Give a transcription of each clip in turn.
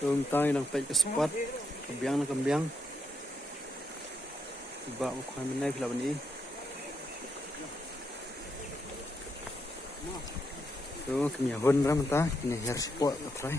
Thường tay đang tay cái spot kambiang tiba aku kami naik lah ini tu kami hon ram ta ini hair spot apa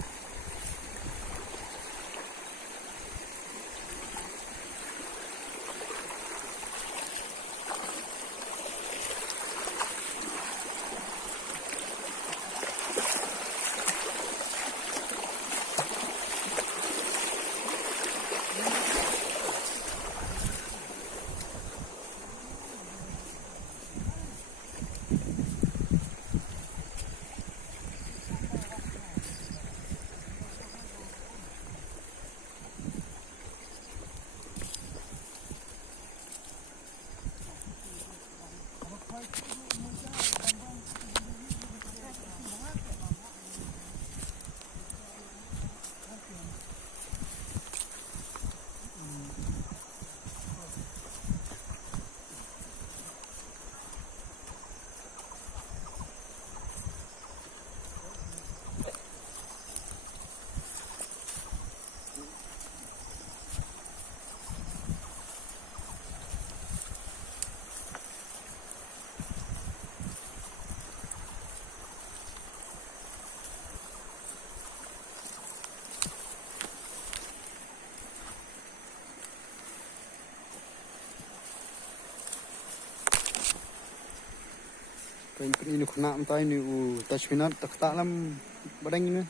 ini kena mentai ni touch minat tak lam badang ini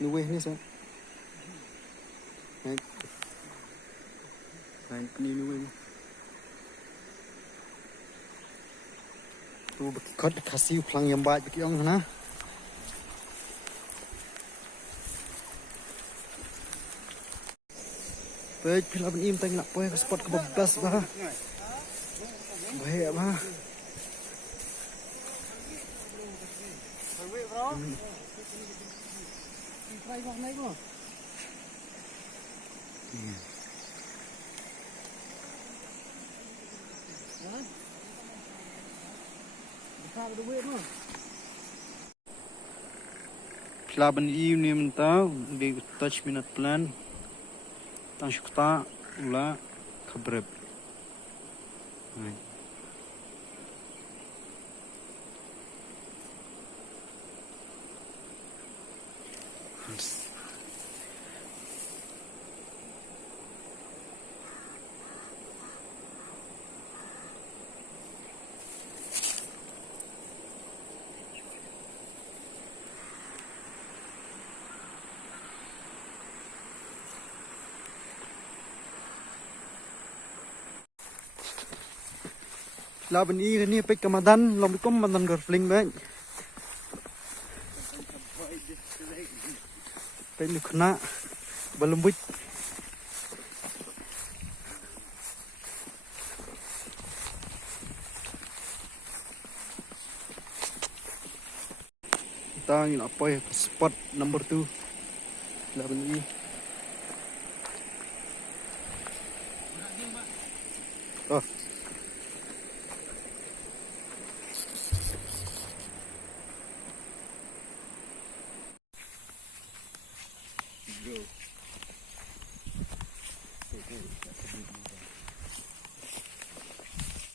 ni weh ni so naik ni weh tu berkot kasih pelang yang baik bagi orang sana baik bila benim teng nak poy ke spot ke bebas bah baik bah try vào này không? Đấy. Sao được biết không? Laban evening tau, big touch minute plan. Tang shukta ula kabreb. Laban ini ni pe kamadan lom kom madan garfling ben pe ni kena balembut kita ni apa ya spot number 2 laban ini oh